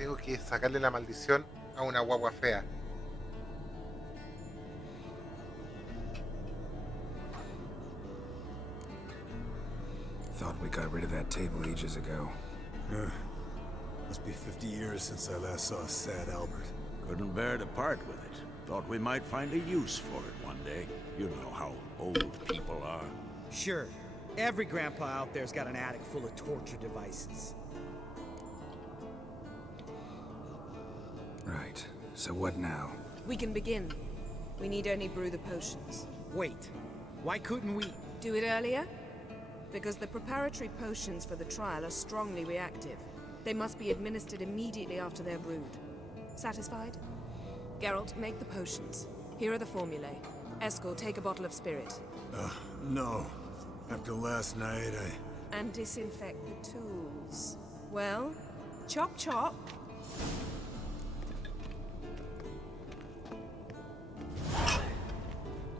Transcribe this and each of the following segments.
Tengo que sacarle la maldición a una guagua fea. Thought we got rid of that table ages ago. Must be 50 years since I last saw sad Albert. Couldn't bear to part with it. Thought we might find a use for it one day. You know how old people are. Sure. Every grandpa out there's got an attic full of torture devices. Right. So what now? We can begin. We need only brew the potions. Wait. Why couldn't we? Do it earlier? Because the preparatory potions for the trial are strongly reactive. They must be administered immediately after they're brewed. Satisfied? Geralt, make the potions. Here are the formulae. Eskel, take a bottle of spirit. No. After last night, And disinfect the tools. Well, chop chop.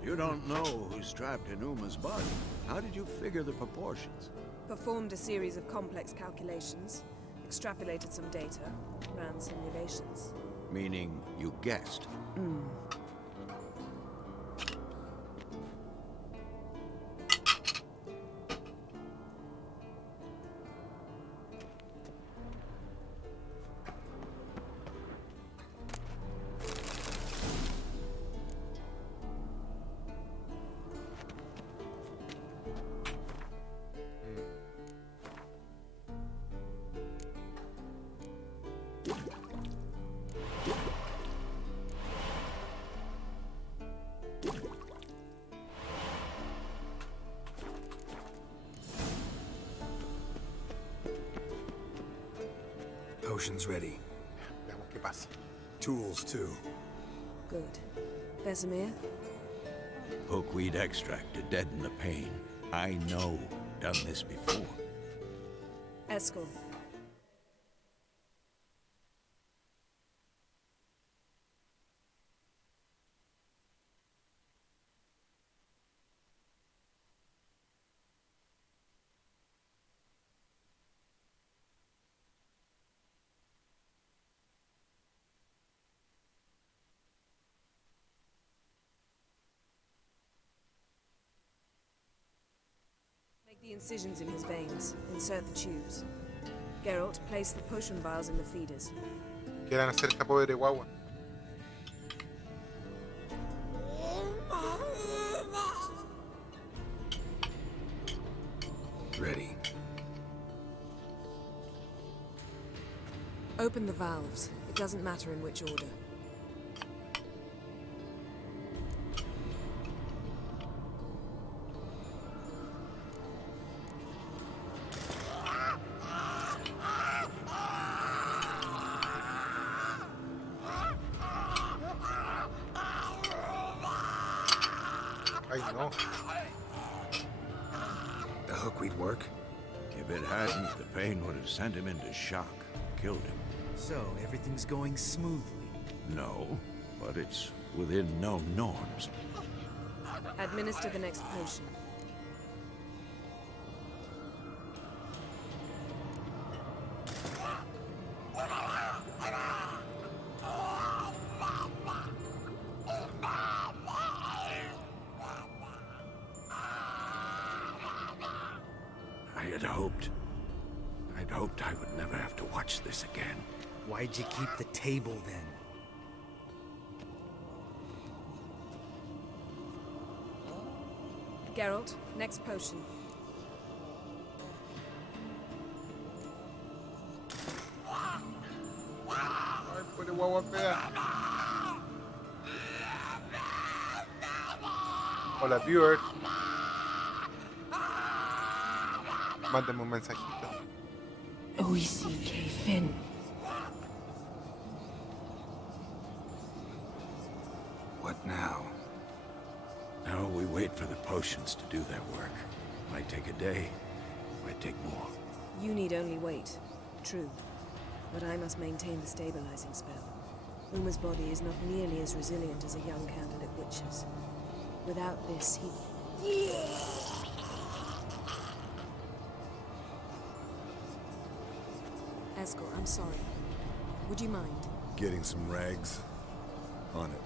You don't know who's trapped in Uma's body. How did you figure the proportions? Performed a series of complex calculations. Extrapolated some data. Ran simulations. Meaning you guessed. Potion's ready. Veamos qué pasa. tools too. Good. Vesemir? Hookweed extract to deaden the pain. I know. Done this before. Eskel. Make the incisions in his veins. Insert the tubes. Geralt, place the potion vials in the feeders. Quieran hacer esta pobre guagua. Ready. Open the valves. It doesn't matter in which order. Ay, no. The hookweed work? If it hadn't, the pain would have sent him into shock. Killed him. So, everything's going smoothly. No, but it's within known norms. Administer the next potion. I'd hoped I would never have to watch this again. Why'd you keep the table then? Geralt, next potion. Ay, pobre guagua fea. Hola, viewers. Mándame un mensajito. O-E-C-K Finn. What now? Now we wait for the potions to do their work. Might take a day, might take more. You need only wait. True. But I must maintain the stabilizing spell. Uma's body is not nearly as resilient as a young candidate witch's. Without this, he... Eskel, I'm sorry. Would you mind? Getting some rags on it.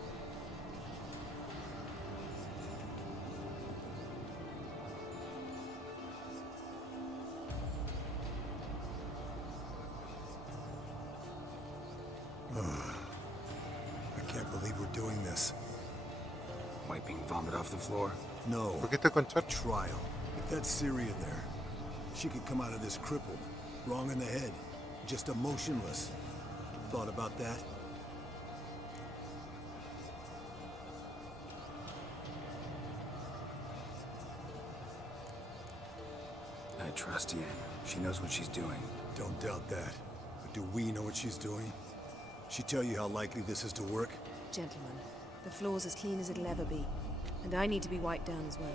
I can't believe we're doing this. Wiping vomit off the floor? No. ¿Por qué te conchaste? Trial. If that's Syria there, she could come out of this crippled, wrong in the head, just emotionless. Thought about that? I trust Yen. She knows what she's doing. Don't doubt that. But do we know what she's doing? She tell you how likely this is to work? Gentlemen, the floor's as clean as it'll ever be. And I need to be wiped down as well.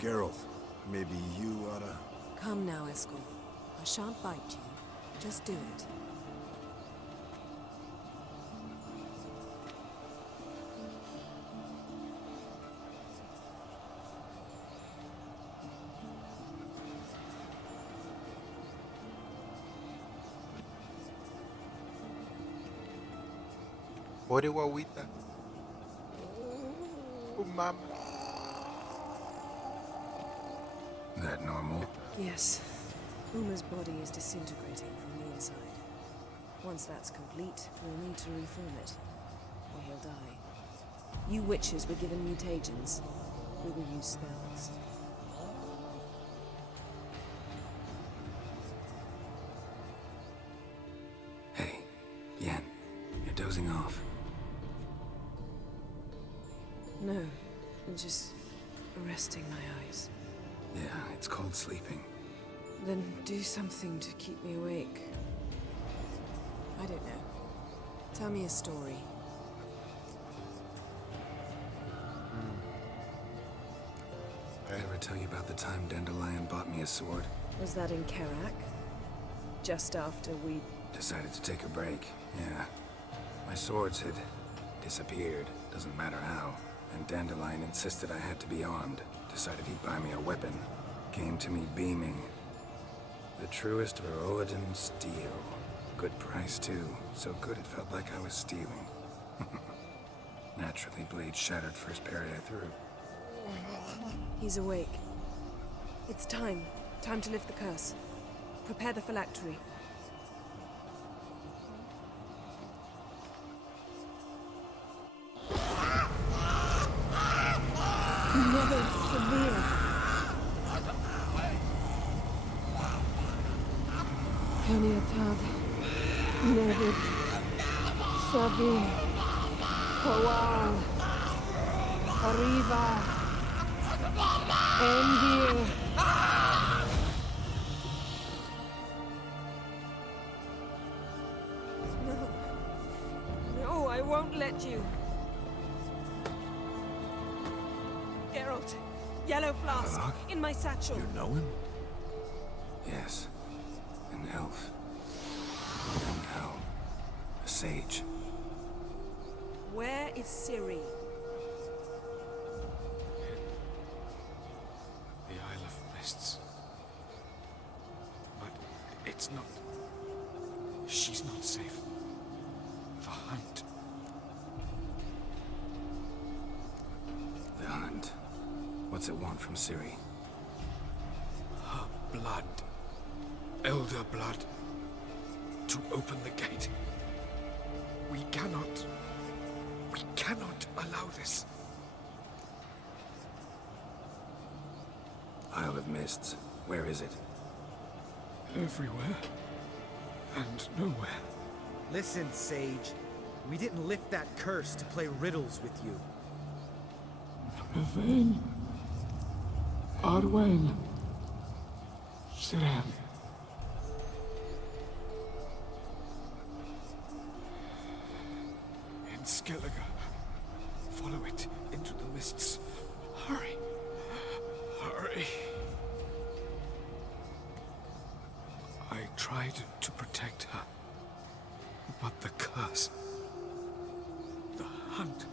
Geralt, maybe you oughta... Come now, Eskel. I shan't bite you. Just do it. Pobre guaguita. Oh, mama. That normal? Yes. Uma's body is disintegrating from the inside. Once that's complete, we'll need to reform it, or he'll die. You witches were given mutagens. We will use spells. Hey, Yen, you're dozing off. No, I'm just resting my eyes. Yeah, it's called sleeping. Then do something to keep me awake. I don't know. Tell me a story. I ever tell you about the time Dandelion bought me a sword? Was that in Kerak? Just after we... Decided to take a break, yeah. My swords had disappeared, doesn't matter how. And Dandelion insisted I had to be armed. Decided he'd buy me a weapon. Came to me beaming. The truest Verolidan steel. Good price, too. So good it felt like I was stealing. Naturally, blade shattered first parry I threw. He's awake. It's time. Time to lift the curse. Prepare the phylactery. Never severe. Peniatad. Never severe. Kowal. Arriva. Endir. No. No, I won't let you. Geralt, yellow flask, in my satchel. You know him? Yes. An elf. And now, a sage. Where is Ciri? The Isle of Mists. But it's not... She's not safe. The hunt. The hunt. What's it want from Ciri? Her blood. Elder blood. To open the gate. We cannot allow this. Isle of Mists. Where is it? Everywhere. And nowhere. Listen, Sage. We didn't lift that curse to play riddles with you. Yvain. Arwen. Siran. In Skellige. Follow it into the mists. Hurry. Hurry. I tried to protect her. But the curse... The hunt...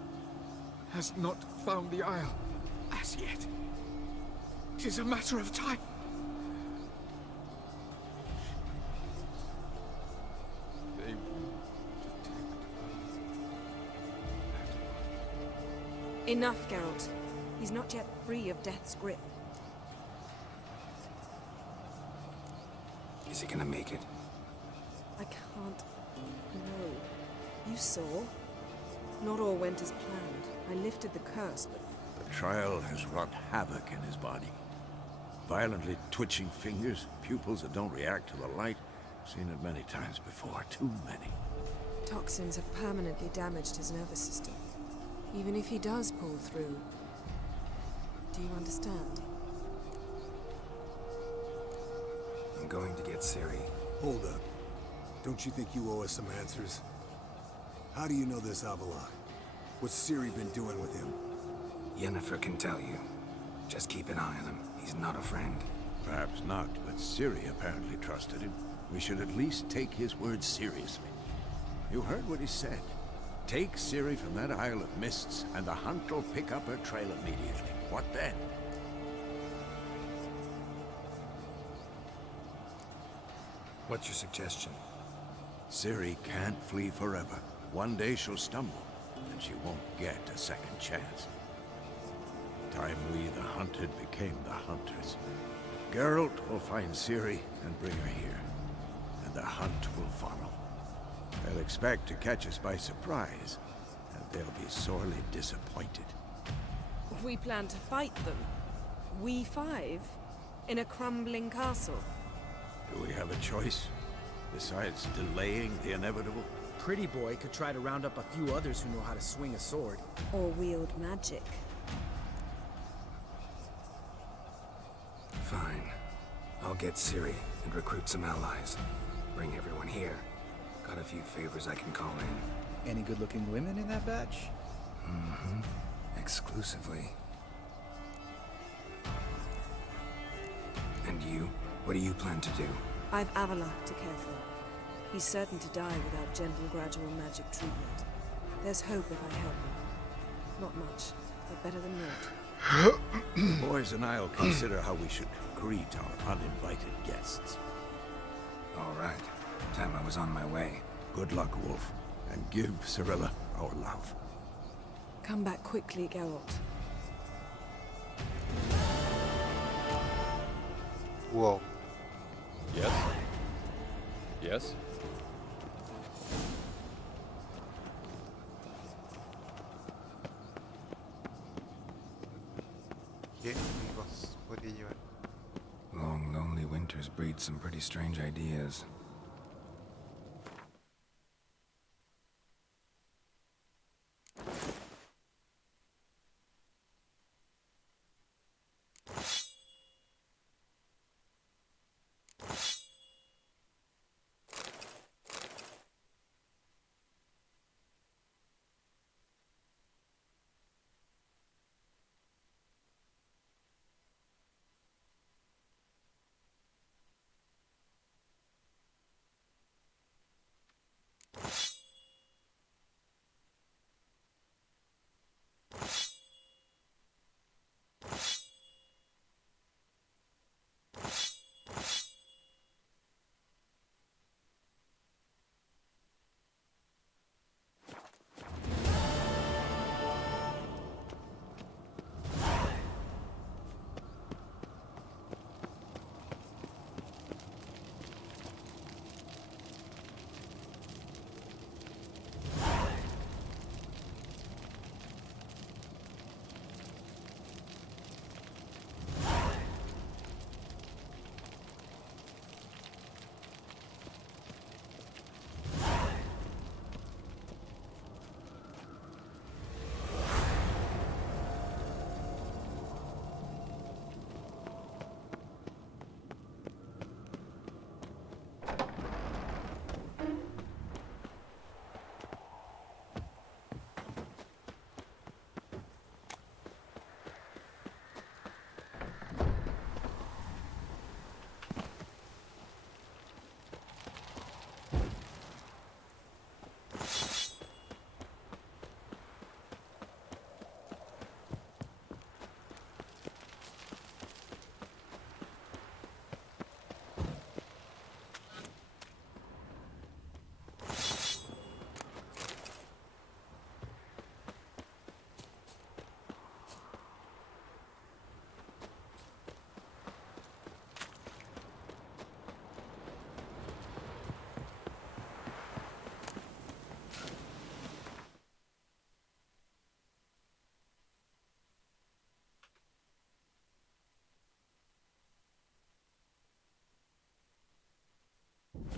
has not found the Isle as yet. It is a matter of time. They will detect. Enough, Geralt. He's not yet free of death's grip. Is he gonna make it? I can't... No. You saw? Not all went as planned. I lifted the curse, but... The trial has wrought havoc in his body. Violently twitching fingers, pupils that don't react to the light. Seen it many times before, too many. Toxins have permanently damaged his nervous system. Even if he does pull through... Do you understand? I'm going to get Ciri. Hold up. Don't you think you owe us some answers? How do you know this Avila? What's Ciri been doing with him? Yennefer can tell you. Just keep an eye on him. He's not a friend. Perhaps not, but Ciri apparently trusted him. We should at least take his words seriously. You heard what he said. Take Ciri from that Isle of Mists, and the hunt will pick up her trail immediately. What then? What's your suggestion? Ciri can't flee forever. One day she'll stumble, and she won't get a second chance. Time we, the hunted, became the hunters. Geralt will find Ciri and bring her here, and the hunt will follow. They'll expect to catch us by surprise, and they'll be sorely disappointed. We plan to fight them. We five? In a crumbling castle? Do we have a choice? Besides delaying the inevitable? Pretty boy could try to round up a few others who know how to swing a sword. Or wield magic. Fine. I'll get Ciri and recruit some allies. Bring everyone here. Got a few favors I can call in. Any good-looking women in that batch? Mm-hmm. Exclusively. And you? What do you plan to do? I've Avila to care for. He's certain to die without gentle, gradual magic treatment. There's hope if I help him. Not much, but better than naught. The boys and I'll consider how we should greet our uninvited guests. All right. Time I was on my way. Good luck, Wolf, and give Cirilla our love. Come back quickly, Geralt. Whoa. Yes? Yes? ¿Qué amigos podía llevar? Long, lonely winters breed some pretty strange ideas.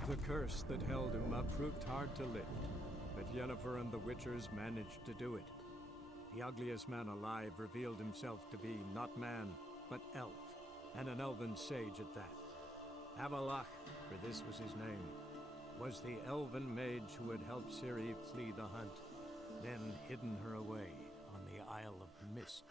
The curse that held Uma proved hard to lift, but Yennefer and the Witchers managed to do it. The ugliest man alive revealed himself to be not man, but elf, and an elven sage at that. Avalach, for this was his name, was the elven mage who had helped Ciri flee the hunt, then hidden her away on the Isle of Mists.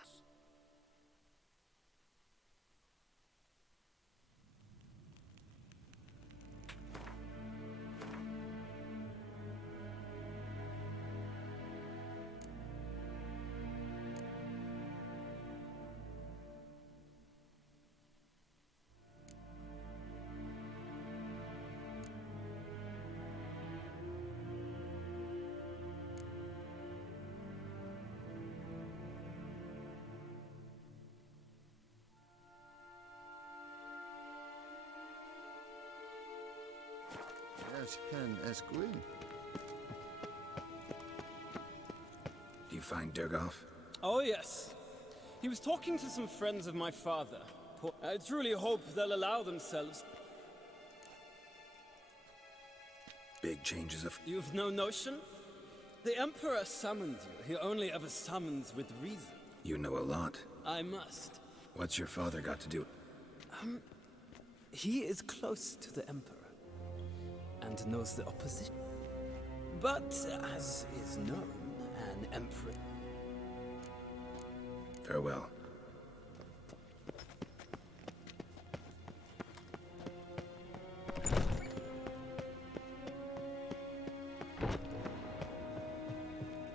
As hen as Gwyn. Do you find Durgoff? Oh, yes. He was talking to some friends of my father. I truly hope they'll allow themselves. Big changes of... You've no notion? The Emperor summoned you. He only ever summons with reason. You know a lot. I must. What's your father got to do? He is close to the Emperor, and knows the opposition. But, as is known, an Emperor... Farewell.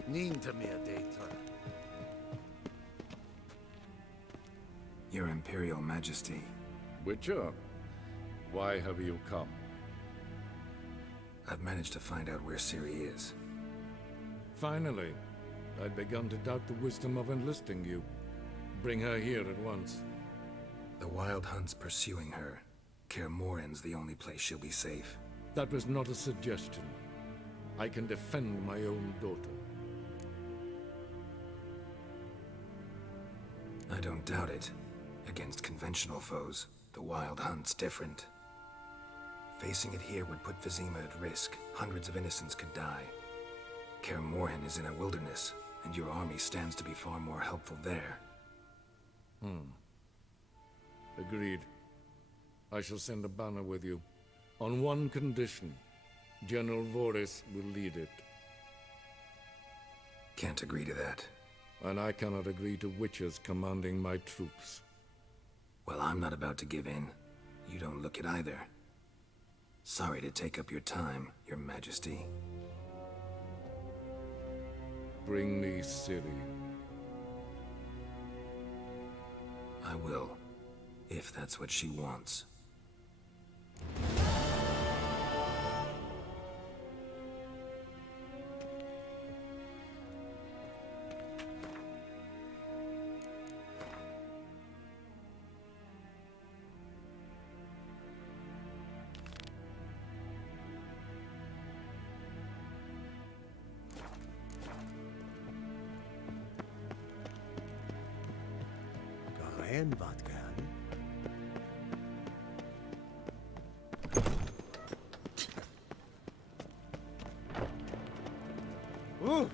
Nin to me a data. Your Imperial Majesty. Witcher, why have you come? I've managed to find out where Ciri is. Finally. I'd begun to doubt the wisdom of enlisting you. Bring her here at once. The Wild Hunt's pursuing her. Kaer Morhen's the only place she'll be safe. That was not a suggestion. I can defend my own daughter. I don't doubt it. Against conventional foes, the Wild Hunt's different. Facing it here would put Vizima at risk. Hundreds of innocents could die. Kaer Morhen is in a wilderness, and your army stands to be far more helpful there. Agreed. I shall send a banner with you. On one condition. General Voris will lead it. Can't agree to that. And I cannot agree to witches commanding my troops. Well, I'm not about to give in. You don't look it either. Sorry to take up your time, Your Majesty. Bring me Ciri. I will, if that's what she wants. And vodka. Ooh!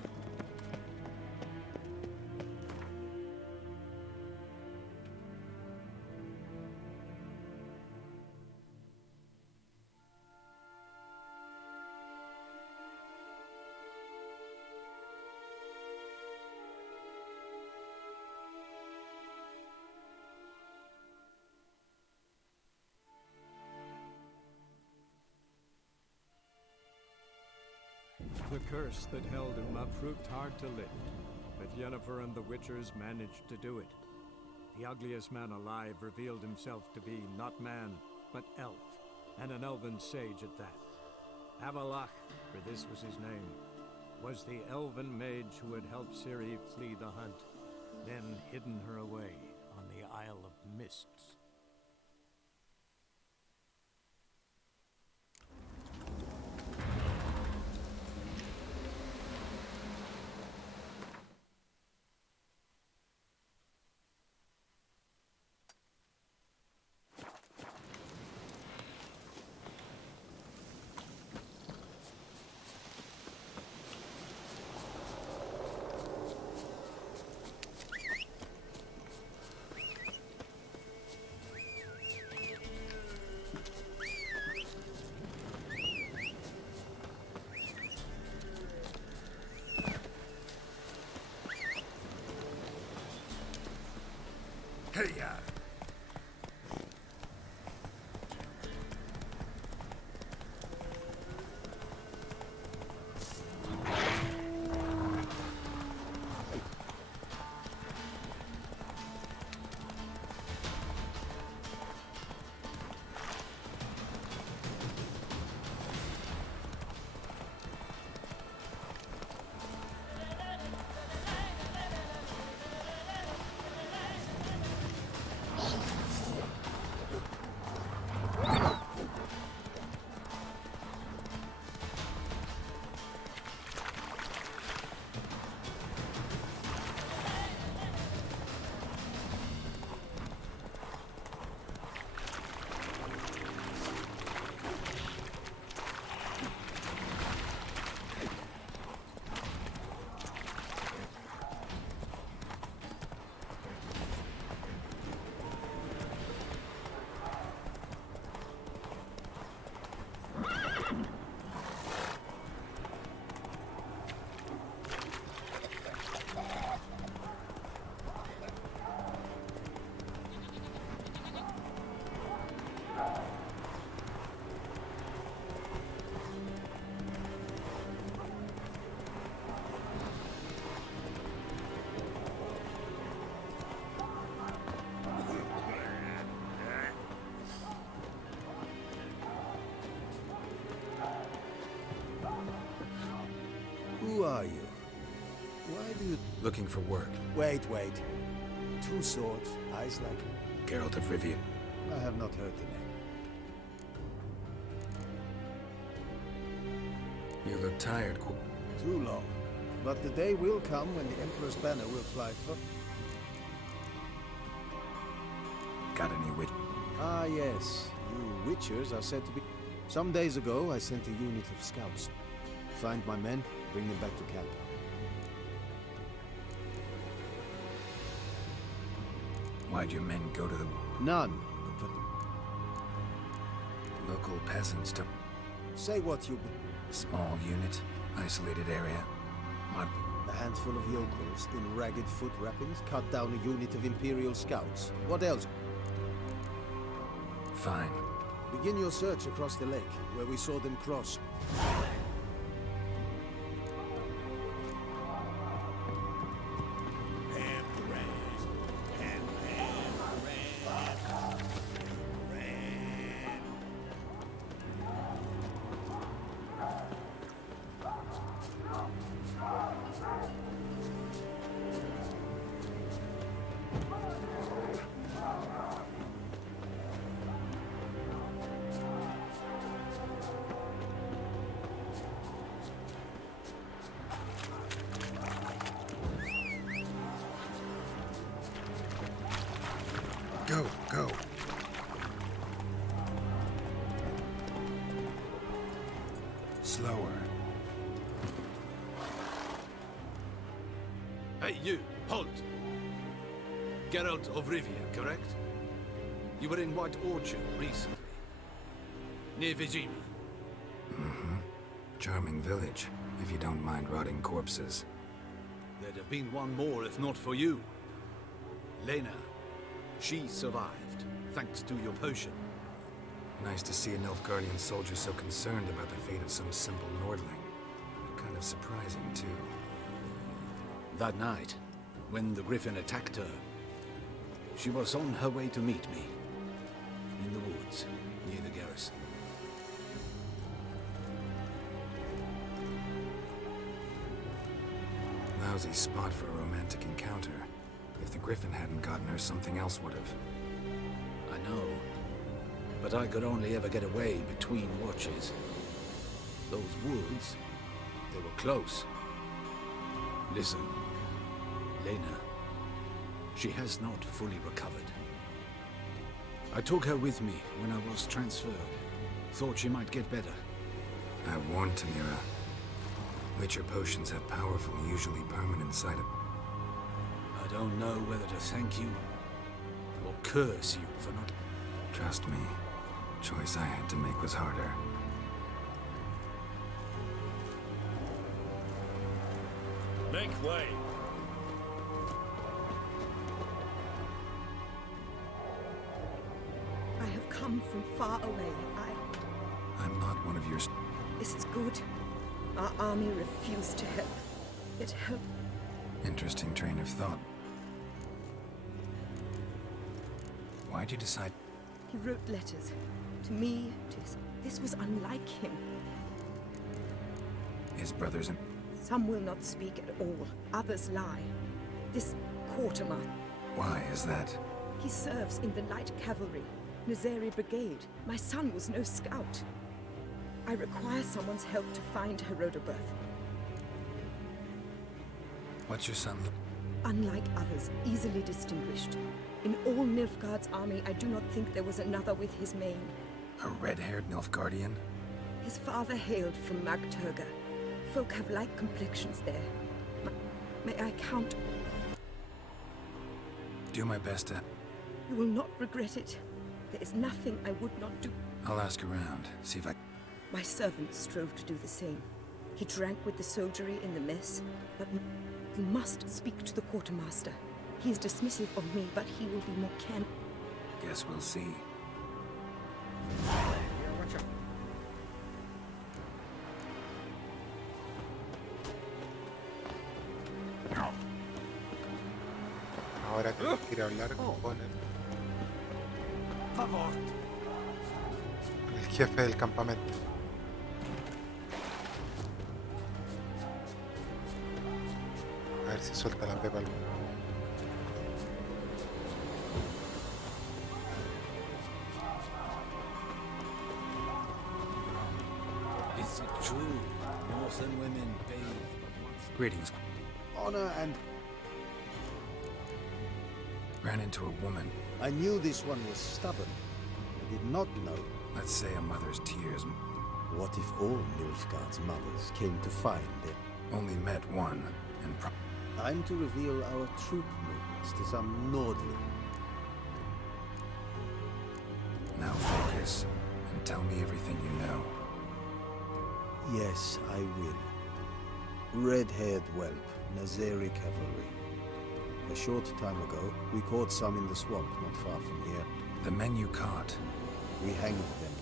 The curse that held Uma proved hard to lift, but Yennefer and the Witchers managed to do it. The ugliest man alive revealed himself to be not man, but elf, and an elven sage at that. Avalach, for this was his name, was the elven mage who had helped Ciri flee the hunt, then hidden her away on the Isle of Mists. Looking for work. Wait. 2 swords, eyes like... Geralt of Rivia. I have not heard the name. You look tired. Too long. But the day will come when the Emperor's banner will fly for... Got any witch? Ah, yes. You witchers are said to be... Some days ago, I sent a unit of scouts. Find my men, bring them back to camp. Why'd your men go to the... None. But Local peasants to... say what you... Small unit, isolated area. What? A handful of yokels in ragged foot wrappings cut down a unit of Imperial scouts. What else? Fine. Begin your search across the lake, where we saw them cross. Go. Slower. Hey, you! Halt! Geralt of Rivia, correct? You were in White Orchard recently. Near Vizima. Mm-hmm. Charming village, if you don't mind rotting corpses. There'd have been one more if not for you. Lena. She survived, thanks to your potion. Nice to see a Nilfgaardian soldier so concerned about the fate of some simple Nordling. But kind of surprising, too. That night, when the Griffin attacked her, she was on her way to meet me. In the woods, near the garrison. Lousy spot for a romantic encounter. If the Griffin hadn't gotten her, something else would have. I know. But I could only ever get away between watches. Those woods, they were close. Listen, Lena, she has not fully recovered. I took her with me when I was transferred. Thought she might get better. I warned Tamira. Witcher potions have powerful, usually permanent side effects. I don't know whether to thank you or curse you for not... Trust me, choice I had to make was harder. Make way! I have come from far away. I'm not one of your... This is good. Our army refused to help. It helped. Interesting train of thought. Why'd you decide... He wrote letters. To me, to his... This was unlike him. His brothers and... Some will not speak at all. Others lie. This quartermaster... Why is that? He serves in the light cavalry, Nazari Brigade. My son was no scout. I require someone's help to find Herodoberth. What's your son look? Unlike others, easily distinguished. In all Nilfgaard's army, I do not think there was another with his mane. A red-haired Nilfgaardian? His father hailed from Magturga. Folk have light complexions there. May I count? Do my best to... You will not regret it. There is nothing I would not do. I'll ask around, see if I... My servant strove to do the same. He drank with the soldiery in the mess, but you must speak to the quartermaster. He is dismissive of me, but he will be more can... Guess we'll see. Watch out. Ahora tengo que ir a hablar con el jefe del campamento. A ver ver si suelta la pepa alguna. Is it true? Northern women bathe but once. Greetings. Honor and... Ran into a woman. I knew this one was stubborn. I did not know. Let's say a mother's tears. What if all Nilfgaard's mothers came to find it? Only met one, and Time to reveal our troop movements to some Nordling. now focus, and tell me everything you know. Yes, I will. Red-haired whelp, Nazeri cavalry. A short time ago, we caught some in the swamp not far from here. The men you caught. We hanged them.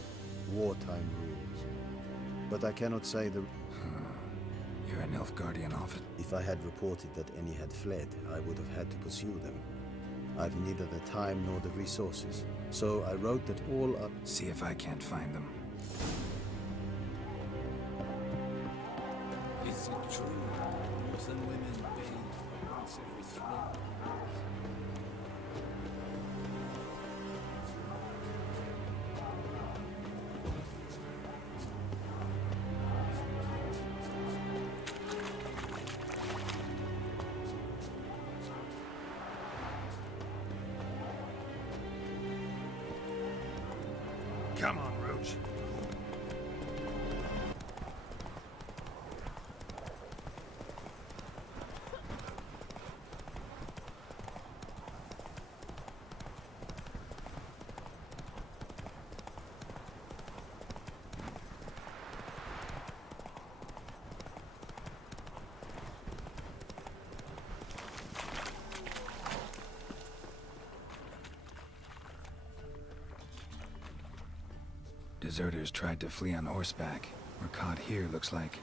Wartime rules. But I cannot say the... You're an Nilfgaardian officer. If I had reported that any had fled, I would have had to pursue them. I've neither the time nor the resources. So I wrote that all are... See if I can't find them. Is it true? Northern women bathe once every 3 months. Come on, Roach. Deserters tried to flee on horseback. Were caught here, looks like.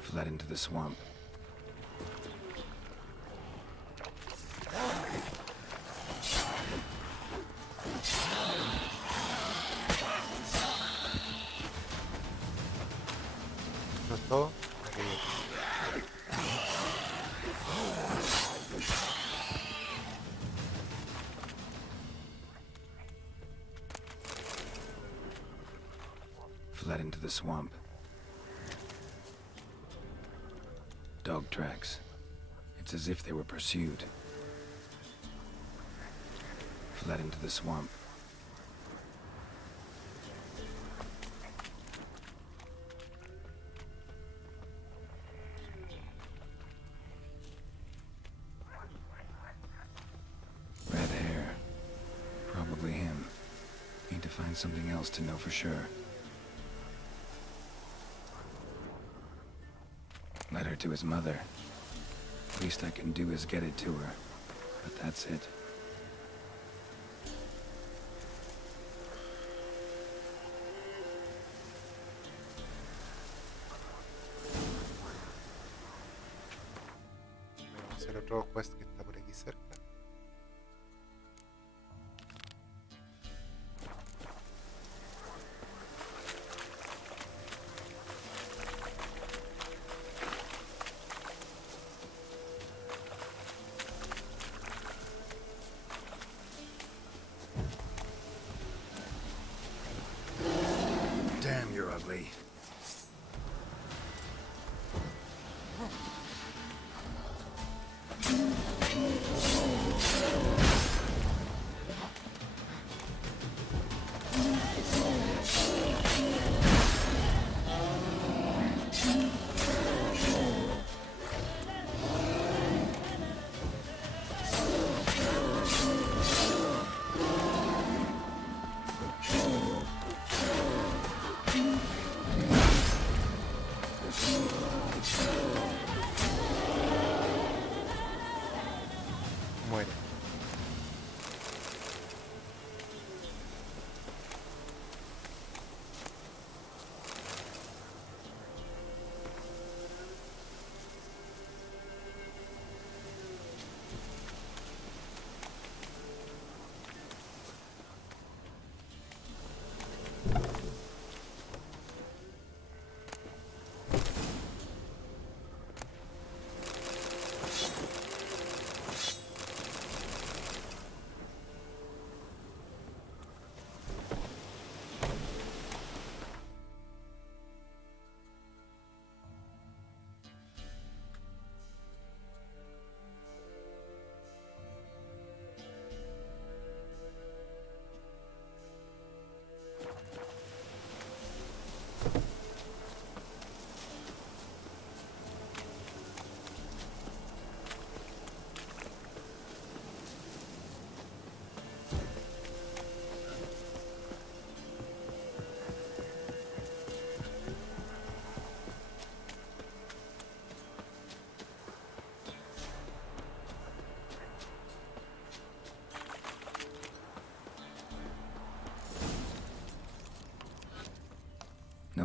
Fled into the swamp. ¿No es todo? Arriba. Fled into the swamp. Dog tracks. It's as if they were pursued. Fled into the swamp. Red hair. Probably him. Need to find something else to know for sure. Letter to his mother. Least I can do is get it to her. But that's it. Vamos a hacer otro quest que está por aquí cerca. Damn, you're ugly.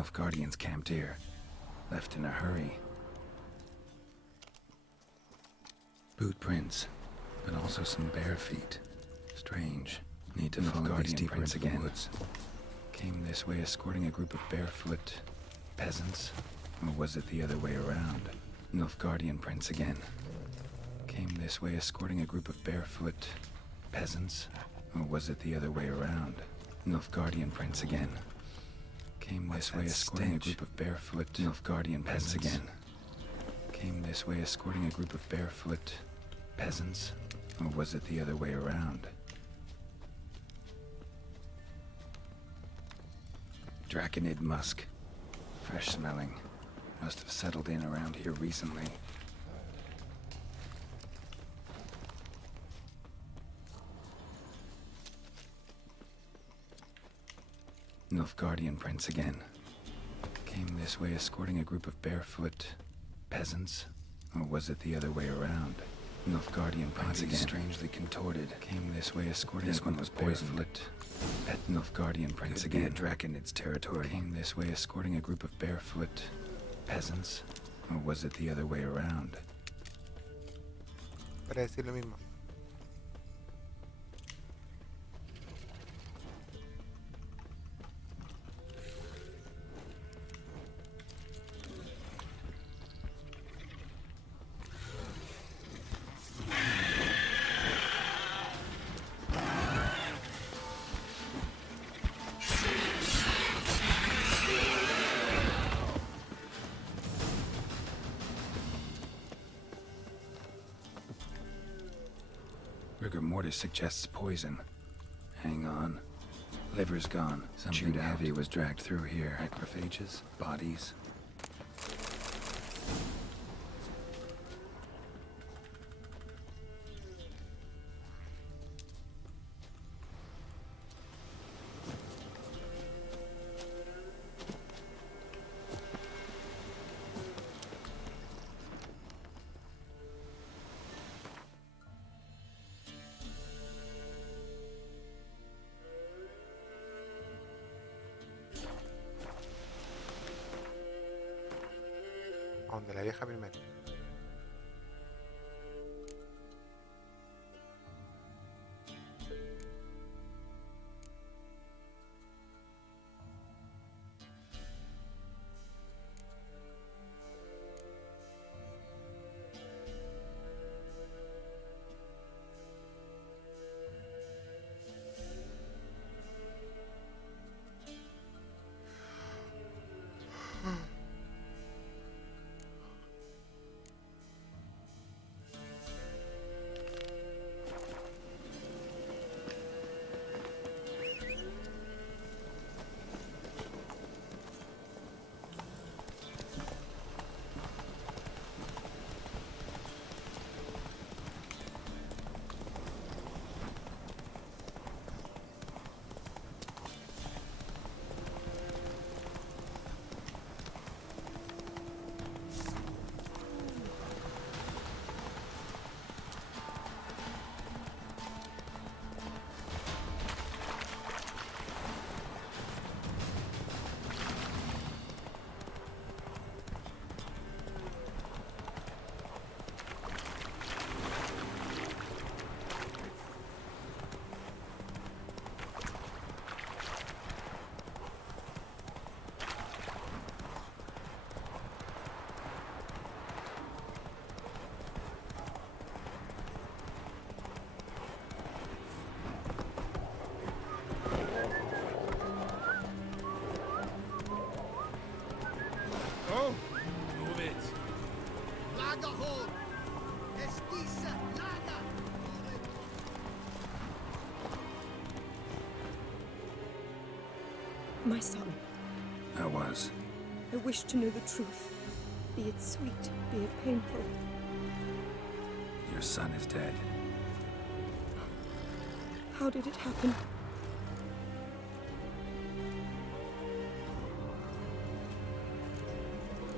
Nilfgaardians camped here. Left in a hurry. Boot prints, but also some bare feet. Strange. Need to follow these deeper into the woods. Came this way escorting a group of barefoot peasants? Or was it the other way around? Nilfgaardian prints again. Came this way escorting a group of barefoot peasants? Or was it the other way around? Nilfgaardian prints again. Came this way escorting a group of barefoot Nilfgaardian peasants again. Came this way escorting a group of barefoot peasants? Or was it the other way around? Draconid musk. Fresh smelling. Must have settled in around here recently. Nilfgaardian prints again. Came this way escorting a group of barefoot peasants? Or was it the other way around? Nilfgaardian prints again. Strangely contorted. Came this way escorting a group of barefoot Nilfgaardian prints again. A Draconid's territory. Came this way escorting a group of barefoot peasants? Or was it the other way around? Para decir lo mismo. Rigor mortis suggests poison. Hang on. Liver's gone. Something heavy was dragged through here. Macrophages, bodies. A donde la vieja primero. My son, I was. I wish to know the truth. Be it sweet, be it painful. Your son is dead. How did it happen?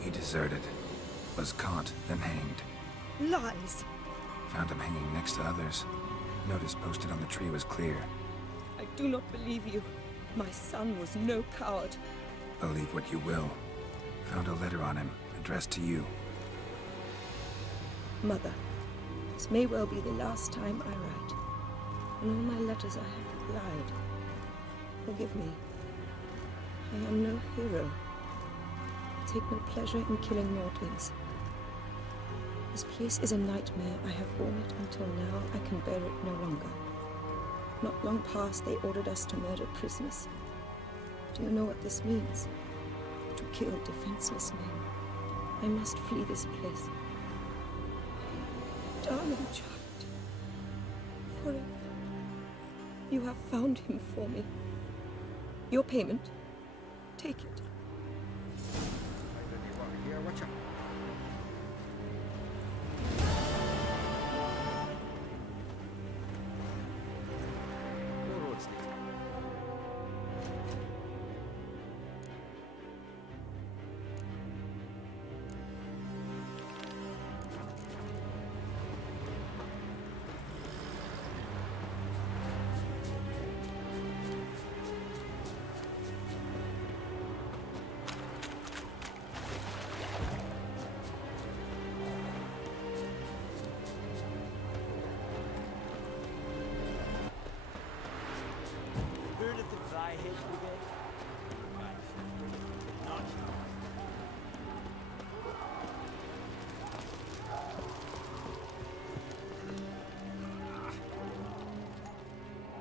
He deserted. Was caught, then hanged. Lies! Found him hanging next to others. Notice posted on the tree was clear. I do not believe you. My son was no coward. Believe what you will. Found a letter on him, addressed to you. Mother, this may well be the last time I write. In all my letters I have lied. Forgive me. I am no hero. I take no pleasure in killing Nordlings. This place is a nightmare. I have borne it until now. I can bear it no longer. Not long past, they ordered us to murder prisoners. Do you know what this means? To kill defenseless men. I must flee this place. Darling child, forever. You have found him for me. Your payment, take it. Here, watch out.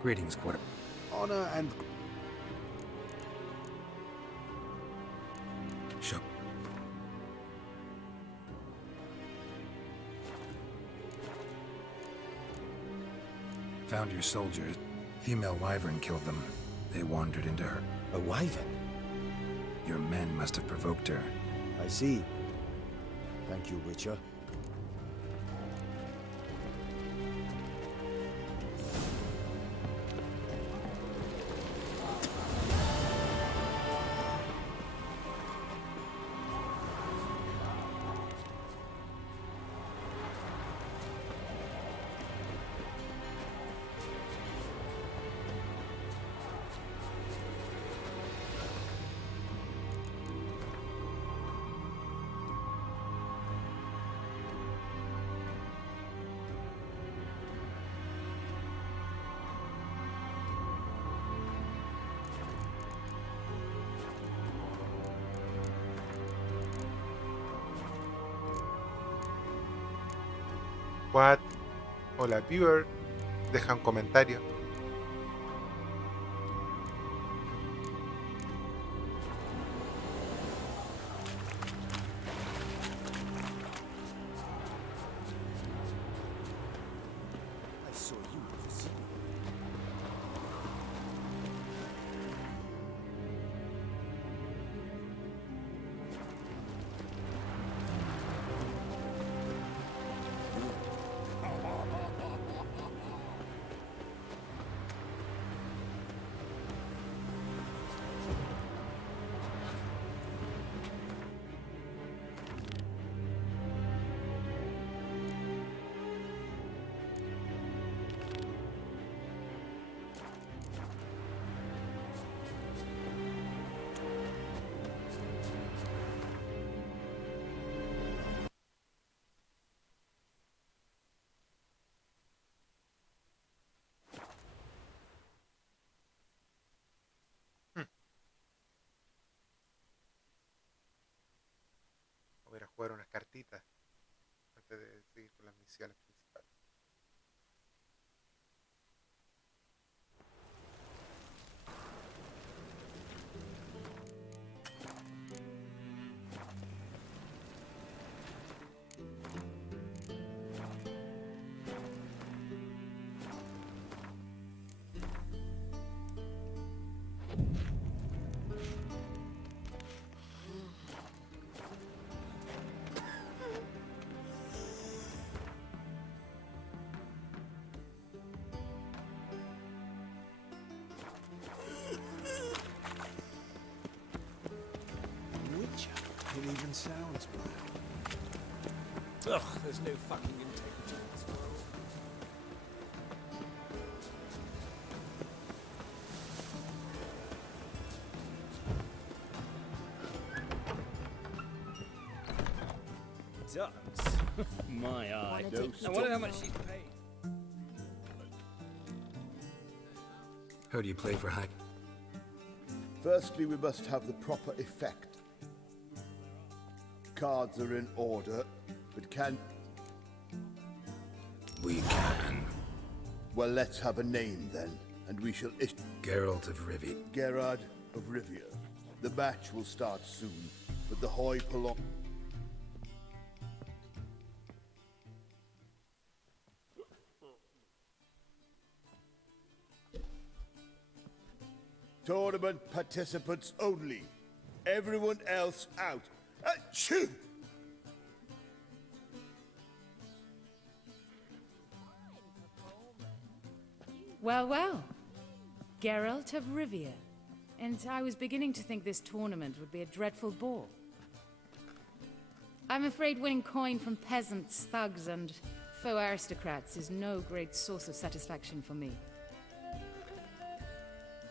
Greetings, Quarter. Honor and... Show. Found your soldiers. Female wyvern killed them. They wandered into her. A wyvern? Your men must have provoked her. I see. Thank you, Witcher. What? Hola viewer, deja un comentario. I saw you with the sea. Voy a ir a jugar unas cartitas antes de seguir con las misiones principales. It even sounds bad. Ugh, there's no fucking integrity in this world. does. My eye. I wonder how much she's paid. Heard you play for high... Firstly, we must have the proper effect. Cards are in order, but can... We can. Well, let's have a name then, and we shall issue... Geralt of Rivia. Gerard of Rivia. The match will start soon, but the hoi polloi... Tournament participants only. Everyone else out. Achoo! Well, well. Geralt of Rivia. And I was beginning to think this tournament would be a dreadful bore. I'm afraid winning coin from peasants, thugs, and faux aristocrats is no great source of satisfaction for me.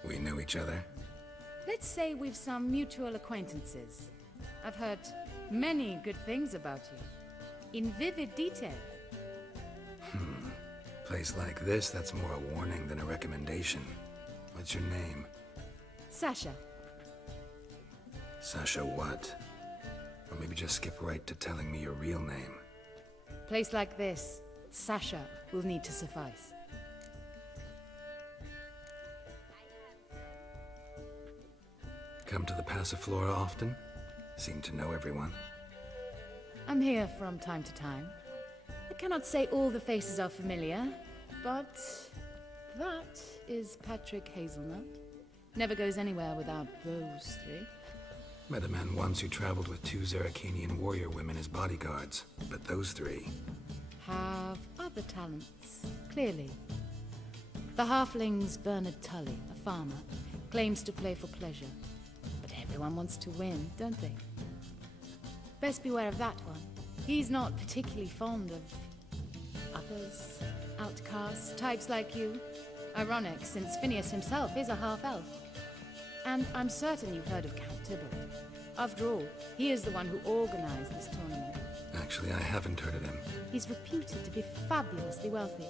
We know each other? Let's say we've some mutual acquaintances. I've heard many good things about you. In vivid detail. Place like this, that's more a warning than a recommendation. What's your name? Sasha. Sasha what? Or maybe just skip right to telling me your real name. Place like this, Sasha will need to suffice. Come to the Passiflora often? Seem to know everyone. I'm here from time to time. I cannot say all the faces are familiar, but that is Patrick Hazelnut. Never goes anywhere without those three. Met a man once who traveled with 2 Zeracanian warrior women as bodyguards, but those 3... Have other talents, clearly. The halfling's Bernard Tully, a farmer, claims to play for pleasure. But everyone wants to win, don't they? Best beware of that one. He's not particularly fond of others, outcasts, types like you. Ironic, since Phineas himself is a half-elf. And I'm certain you've heard of Count Tybalt. After all, he is the one who organized this tournament. Actually, I haven't heard of him. He's reputed to be fabulously wealthy.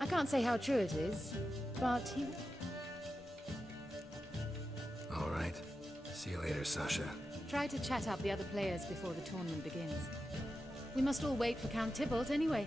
I can't say how true it is, but he... All right. See you later, Sasha. Try to chat up the other players before the tournament begins. We must all wait for Count Tybalt anyway.